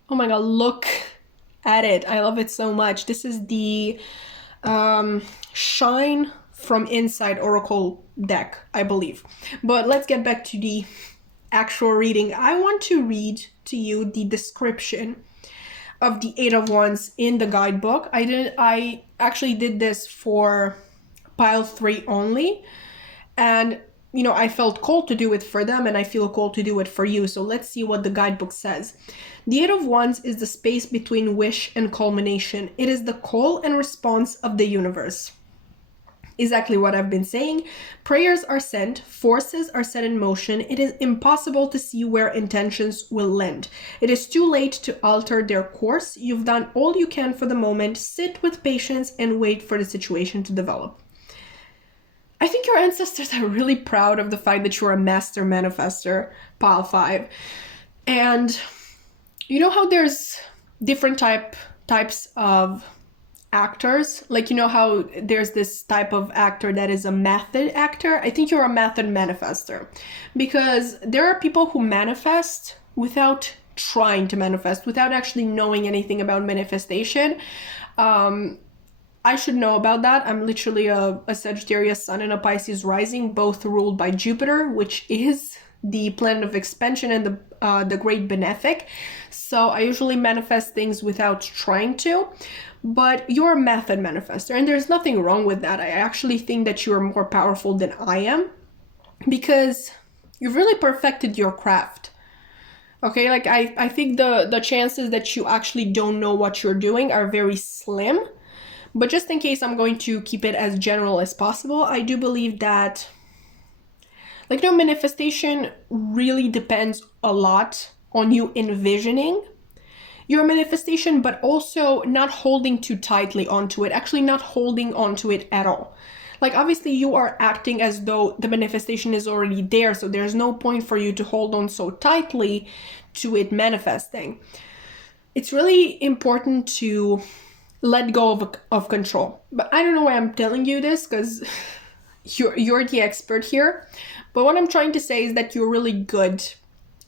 Oh my god, look at it. I love it so much. This is the Shine from Inside Oracle deck, I believe. But let's get back to the actual reading. I want to read to you the description of the Eight of Wands in the guidebook. I actually did this for pile 3 only, and I felt called to do it for them, and I feel called to do it for you. So let's see what the guidebook says. The Eight of Wands is the space between wish and culmination. It is the call and response of the universe. Exactly what I've been saying. Prayers are sent, forces are set in motion. It is impossible to see where intentions will land. It is too late to alter their course. You've done all you can for the moment. Sit with patience and wait for the situation to develop. I think your ancestors are really proud of the fact that you're a master manifester, pile 5. And you know how there's different types of actors? Like, how there's this type of actor that is a method actor? I think you're a method manifester, because there are people who manifest without trying to manifest, without actually knowing anything about manifestation. I should know about that. I'm literally a Sagittarius sun and a Pisces rising, both ruled by Jupiter, which is the planet of expansion and the great benefic. So I usually manifest things without trying to. But you're a method manifester, and there's nothing wrong with that. I actually think that you're more powerful than I am, because you've really perfected your craft. Okay, like I think the chances that you actually don't know what you're doing are very slim. But just in case, I'm going to keep it as general as possible. I do believe that, manifestation really depends a lot on you envisioning your manifestation, but also not holding too tightly onto it, actually not holding onto it at all. Like, obviously you are acting as though the manifestation is already there, so there's no point for you to hold on so tightly to it manifesting. It's really important to let go of control. But I don't know why I'm telling you this, because you're the expert here. But what I'm trying to say is that you're really good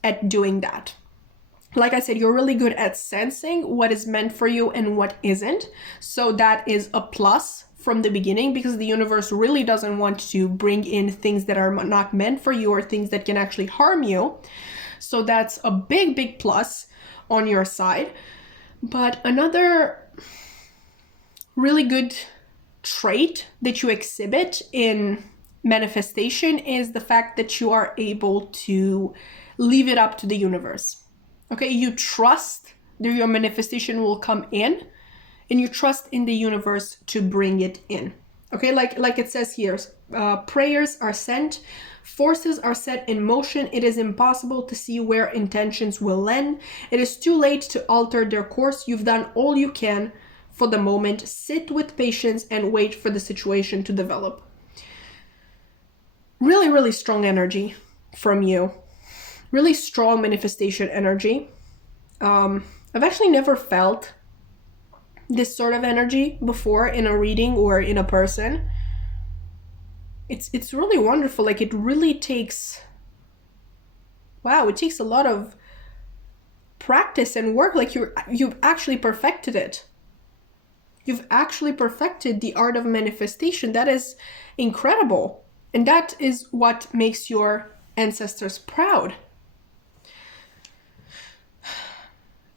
at doing that. Like I said, you're really good at sensing what is meant for you and what isn't. So that is a plus from the beginning, because the universe really doesn't want to bring in things that are not meant for you or things that can actually harm you. So that's a big, big plus on your side. But another really good trait that you exhibit in manifestation is the fact that you are able to leave it up to the universe. Okay, you trust that your manifestation will come in, and you trust in the universe to bring it in. Okay, like it says here, prayers are sent, forces are set in motion. It is impossible to see where intentions will end. It is too late to alter their course. You've done all you can for the moment. Sit with patience and wait for the situation to develop. Really, really strong energy from you. Really strong manifestation energy. I've actually never felt this sort of energy before in a reading or in a person. It's really wonderful. Like, it really takes, wow, it takes a lot of practice and work. Like, you've actually perfected it. You've actually perfected the art of manifestation. That is incredible. And that is what makes your ancestors proud.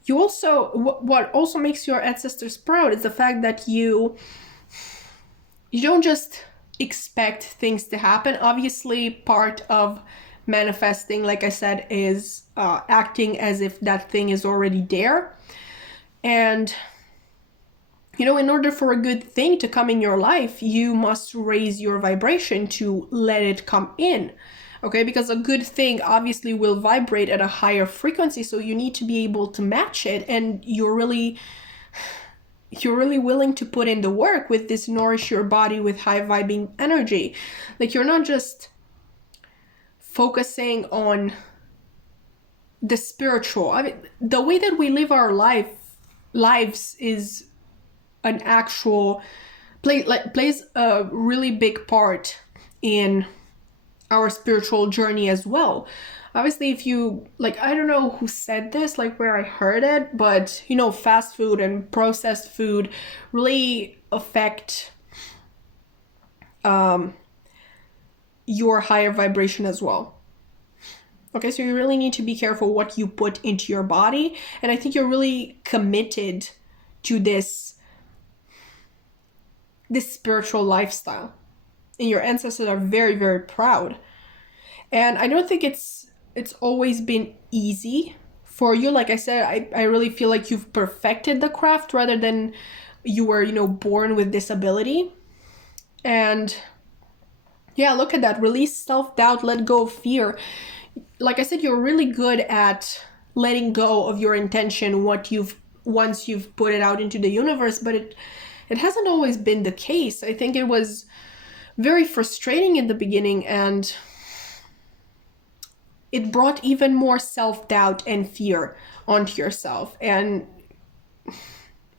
You also, what also makes your ancestors proud is the fact that you don't just expect things to happen. Obviously, part of manifesting, like I said, is acting as if that thing is already there. And, you know, in order for a good thing to come in your life, you must raise your vibration to let it come in. Okay, because a good thing obviously will vibrate at a higher frequency, so you need to be able to match it, and you're really willing to put in the work with this nourish your body with high vibing energy. Like, you're not just focusing on the spiritual. I mean, the way that we live our lives is an actual plays a really big part in our spiritual journey as well. Obviously, if you, like, I don't know who said this, like where I heard it, but, you know, fast food and processed food really affect your higher vibration as well. Okay, so you really need to be careful what you put into your body. And I think you're really committed to this spiritual lifestyle. And your ancestors are very, very proud. And I don't think it's always been easy for you. Like I said, I really feel like you've perfected the craft rather than you were, you know, born with this ability. And yeah, look at that. Release self-doubt, let go of fear. Like I said, you're really good at letting go of your intention, once you've put it out into the universe, but it hasn't always been the case. I think it was very frustrating in the beginning, and it brought even more self-doubt and fear onto yourself. And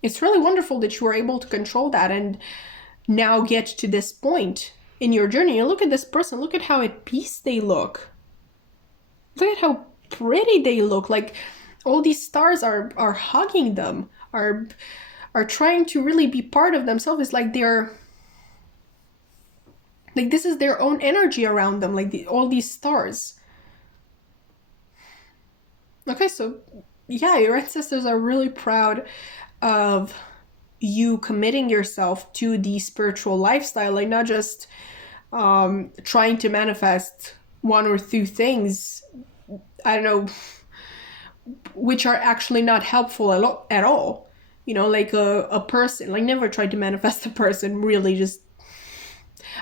it's really wonderful that you were able to control that and now get to this point in your journey. And look at this person. Look at how at peace they look. Look at how pretty they look. Like, all these stars are hugging them, are trying to really be part of themselves. It's like this is their own energy around them, like all these stars. Okay, so yeah, your ancestors are really proud of you committing yourself to the spiritual lifestyle, like not just trying to manifest one or two things, I don't know, which are actually not helpful at all. You know, like a person, like never try to manifest a person, really. Just,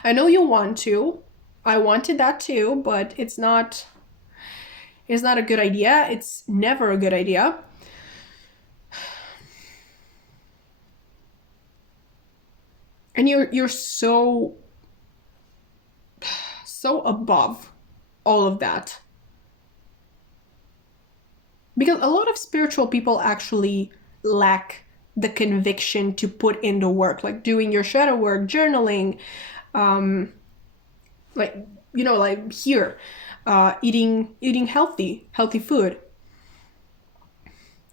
I know you want to, I wanted that too, but it's not a good idea. It's never a good idea. And you're so above all of that. Because a lot of spiritual people actually lack the conviction to put in the work, like doing your shadow work, journaling, like, you know, like here, eating healthy food.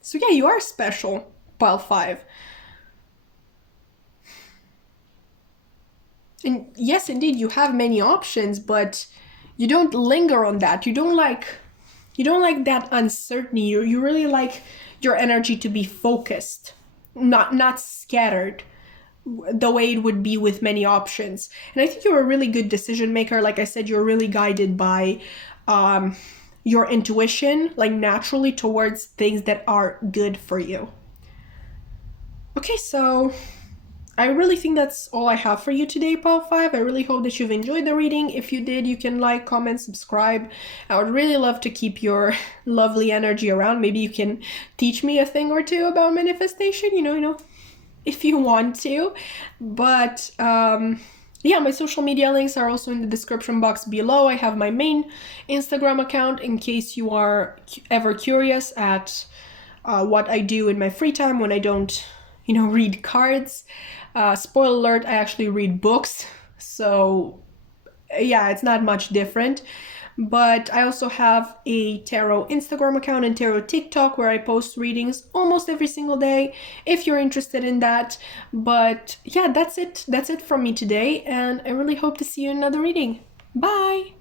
So yeah, you are special, pile 5. And yes, indeed, you have many options, but you don't linger on that. You don't like that uncertainty. You really like your energy to be focused, not scattered, the way it would be with many options. And I think you're a really good decision maker. Like I said, you're really guided by your intuition, like naturally towards things that are good for you. Okay, so I really think that's all I have for you today, Pile 5. I really hope that you've enjoyed the reading. If you did, you can like, comment, subscribe. I would really love to keep your lovely energy around. Maybe you can teach me a thing or two about manifestation, if you want to. But yeah, my social media links are also in the description box below. I have my main Instagram account in case you are ever curious at what I do in my free time when I don't, read cards. Spoiler alert, I actually read books. So yeah, it's not much different. But I also have a tarot Instagram account and tarot TikTok where I post readings almost every single day if you're interested in that. But yeah, that's it. That's it from me today, and I really hope to see you in another reading. Bye!